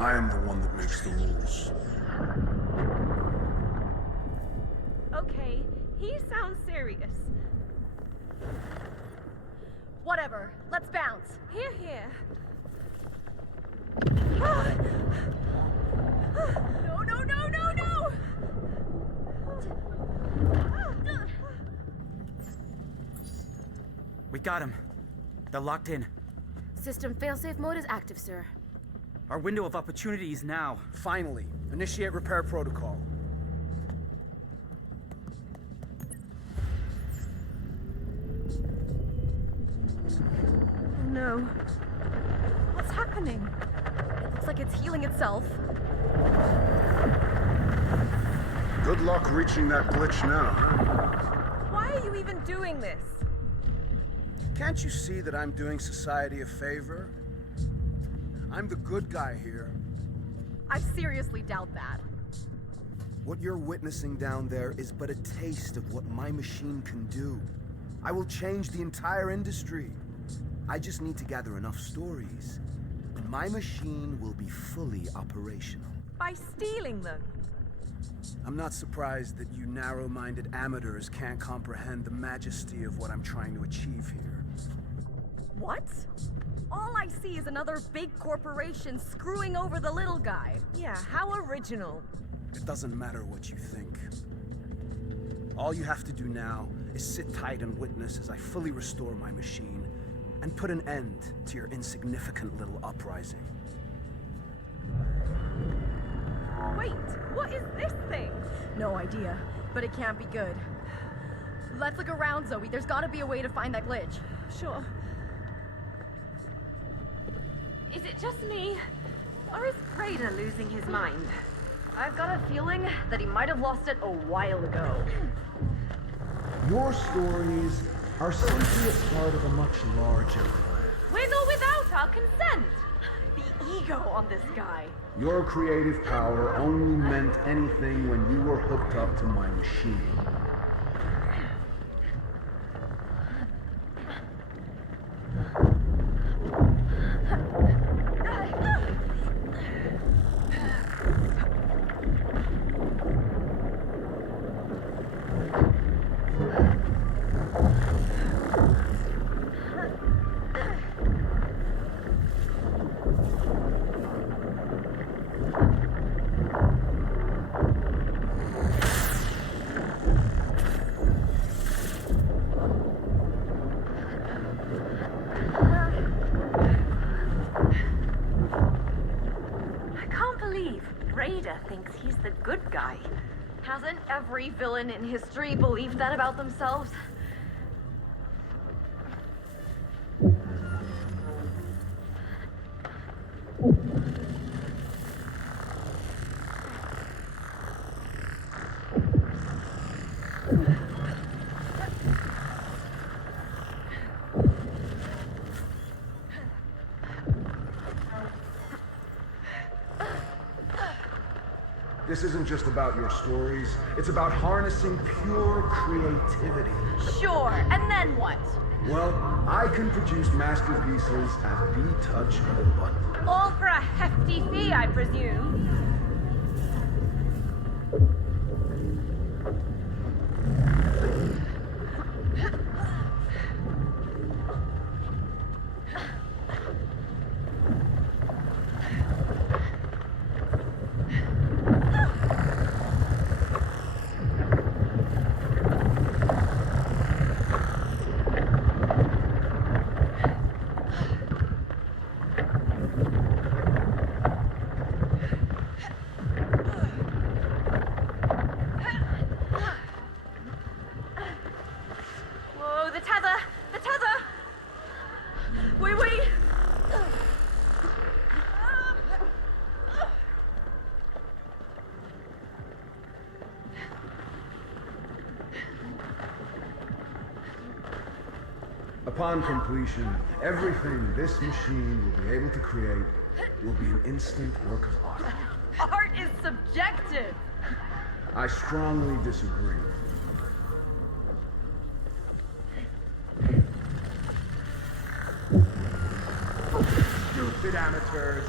I am the one that makes the rules. Okay, he sounds serious. Whatever, let's bounce. Here, here. No, no, no, no, no! We got him. They're locked in. System failsafe mode is active, sir. Our window of opportunity is now. Finally, initiate repair protocol. No. What's happening? It looks like it's healing itself. Good luck reaching that glitch now. Why are you even doing this? Can't you see that I'm doing society a favor? I'm the good guy here. I seriously doubt that. What you're witnessing down there is but a taste of what my machine can do. I will change the entire industry. I just need to gather enough stories, and my machine will be fully operational. By stealing them. I'm not surprised that you narrow-minded amateurs can't comprehend the majesty of what I'm trying to achieve here. What? All I see is another big corporation screwing over the little guy. Yeah, how original. It doesn't matter what you think. All you have to do now is sit tight and witness as I fully restore my machine and put an end to your insignificant little uprising. Wait, what is this thing? No idea, but it can't be good. Let's look around, Zoe. There's gotta be a way to find that glitch. Sure. Is it just me? Or is Raider losing his mind? I've got a feeling that he might have lost it a while ago. Your stories are simply a part of a much larger plan. With or without our consent? The ego on this guy. Your creative power only meant anything when you were hooked up to my machine. I can't believe Raider thinks he's the good guy. Hasn't every villain in history believed that about themselves? This isn't just about your stories, it's about harnessing pure creativity. Sure, and then what? Well, I can produce masterpieces at the touch of a button. All for a hefty fee, I presume. Whoa, the tether! The tether! Wait, wait! Upon completion, everything this machine will be able to create will be an instant work of art. Art is subjective. I strongly disagree. Stupid amateurs.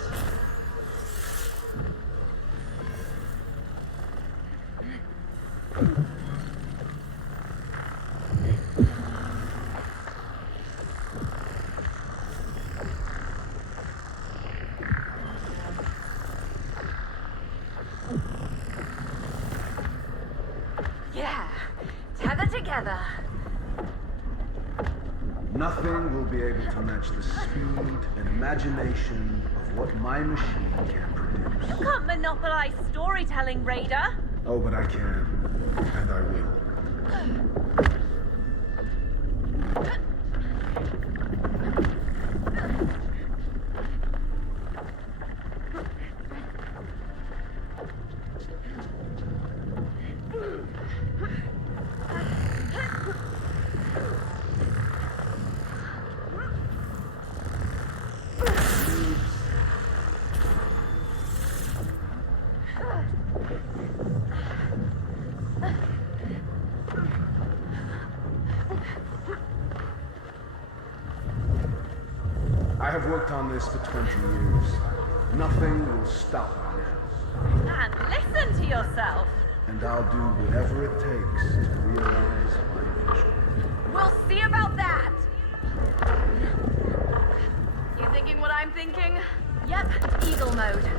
together. Nothing will be able to match the speed and imagination of what my machine can produce. You can't monopolize storytelling, Raider. Oh, but I can. And I will. I have worked on this for 20 years. Nothing will stop me now. And listen to yourself. And I'll do whatever it takes to realize my vision. We'll see about that! You thinking what I'm thinking? Yep, Eagle mode.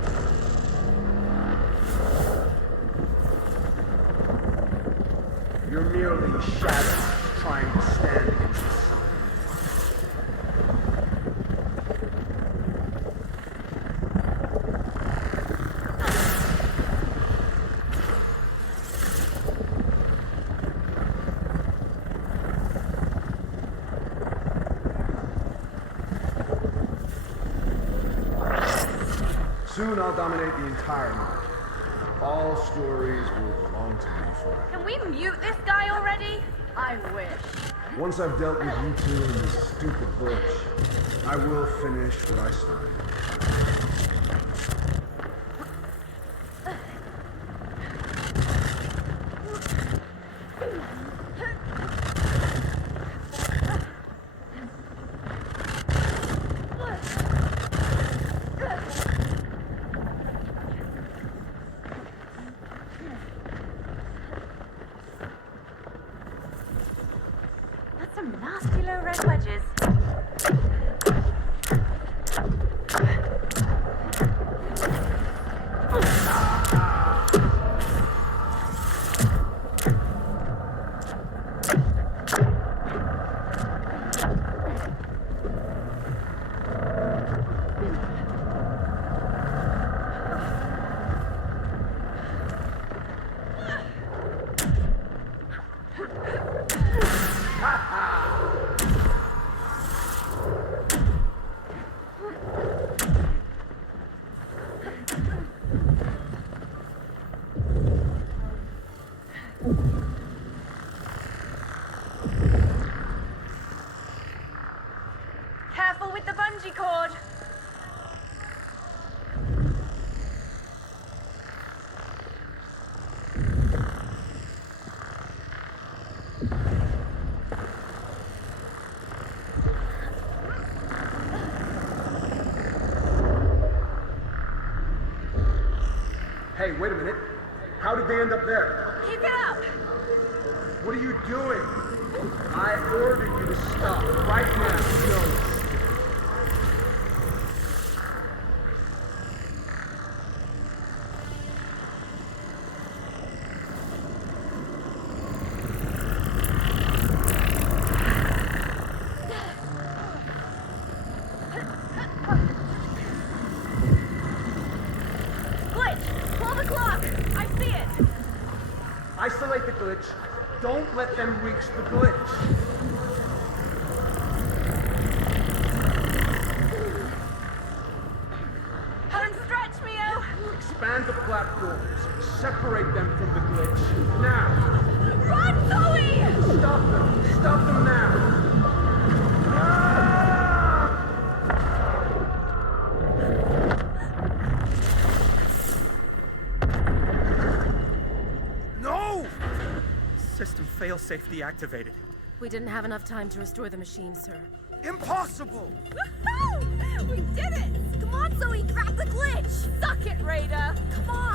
You're merely shadows trying to stand against the sun. Soon I'll dominate the entire market. All stories will belong to me forever. Can we mute this guy already? I wish. Once I've dealt with you two and this stupid Butch, I will finish what I started. That's some nasty low red wedges. Careful with the bungee cord. Hey, wait a minute. How did they end up there? Keep it up. What are you doing? I ordered you to stop right now. No. Glitch! 12 o'clock! I see it! Isolate the glitch. Don't let them reach the glitch. Unstretch, Mio. Expand the platforms. Separate them from the glitch. Now. Run, Zoe! Stop them. Stop them now. No! System failsafe deactivated. We didn't have enough time to restore the machine, sir. Impossible! Woohoo! We did it! Come on, Zoe, grab the glitch! Suck it, Raider! Come on!